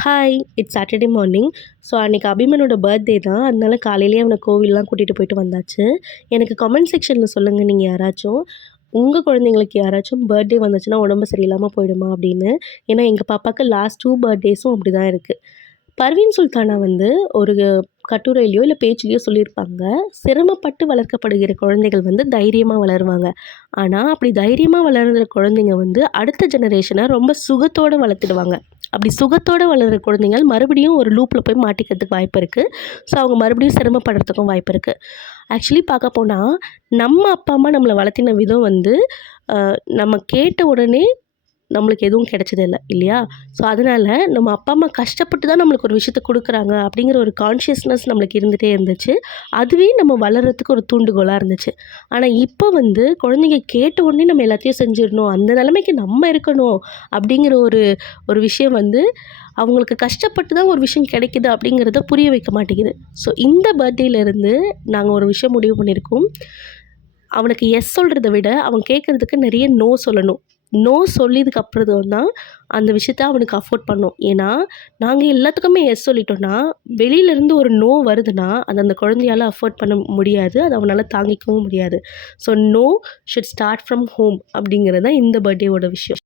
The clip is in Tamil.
Hi! It's Saturday morning. So, அன்னைக்கு அபிமனோட பர்த்டே தான். அதனால காலையிலேயே அவன கோவில்லாம் கூட்டிட்டு போயிட்டு வந்தாச்சு. எனக்கு கமெண்ட் செக்ஷன்ல சொல்லுங்க நீங்க யாராச்சும், உங்க குழந்தைங்களுக்கு யாராச்சும் பர்த்டே வந்துச்சுன்னா உடம்பு சரியில்லாம போயிடுமா அப்படின்னு. ஏன்னா எங்க பாப்பாக்கு லாஸ்ட் 2 பர்த்டேஸும் அப்படிதான் இருக்கு. பர்வீன் சுல்தானா வந்து ஒரு கட்டுரையிலயோ, இல்ல பேச்சுலயோ சொல்லியிருப்பாங்க. சிரமப்பட்டு வளர்க்கப்படுகிற குழந்தைகள் வந்து தைரியமா வளருவாங்க. ஆனா, அப்படி தைரியமா வளர்ற குழந்தைங்க வந்து அடுத்த ஜெனரேஷன ரொம்ப சுகத்தோட வளர்த்துடுவாங்க. அப்படி சுகத்தோட வளர்ற குழந்தைகள் மறுபடியும் ஒரு லூப்ல போய் மாட்டிக்கிறதுக்கு வாய்ப்பு இருக்கு. ஸோ, அவங்க மறுபடியும் சிரமப்படுறதுக்கும் வாய்ப்பு இருக்கு. ஆக்சுவலி பார்க்க போனா, நம்ம அப்பா, அம்மா நம்மள வளர்த்தின விதம் வந்து அ நம்ம கேட்ட உடனே நம்மளுக்கு எதுவும் கிடைச்சதில்ல இல்லையா? ஸோ, அதனால நம்ம அப்பா, அம்மா கஷ்டப்பட்டு தான் நம்மளுக்கு ஒரு விஷயத்த குடுக்குறாங்க அப்படிங்கிற ஒரு கான்ஷியஸ்னஸ் நம்மளுக்கு இருந்துட்டே இருந்துச்சு. அதுவே நம்ம வளர்றதுக்கு ஒரு தூண்டுகோலா இருந்துச்சு. ஆனா, இப்போ வந்து குழந்தைங்க கேட்ட உடனே நம்ம எல்லாத்தையும் செஞ்சிரணும். அந்த நிலைமைக்கு நம்ம இருக்கணும் அப்படிங்கிற ஒரு ஒரு விஷயம் வந்து அவங்களுக்கு கஷ்டப்பட்டு தான் ஒரு விஷயம் கிடைக்குது அப்படிங்கிறத புரிய வைக்க மாட்டேங்குது. ஸோ, இந்த பர்த்டேலேருந்து நாங்க ஒரு விஷயம் முடிவு பண்ணியிருக்கோம். அவனுக்கு எஸ் சொல்றத விட, அவன் கேட்கறதுக்கு நெறைய நோ சொல்லணும். நோ சொல்லியதுக்கு அப்புறம் தான் அந்த விஷயத்த அவனுக்கு அஃபோர்ட் பண்ணணும். ஏன்னா, நாங்க எல்லாத்துக்குமே எஸ் சொல்லிட்டோம்னா, வெளியிலருந்து ஒரு நோ வருதுன்னா, அத அந்த குழந்தையால அஃபோர்ட் பண்ண முடியாது. அது அவனால தாங்கிக்கவும் முடியாது. So, no should start from home அப்படிங்கிறது தான் இந்த பர்த்டேவோட விஷயம்.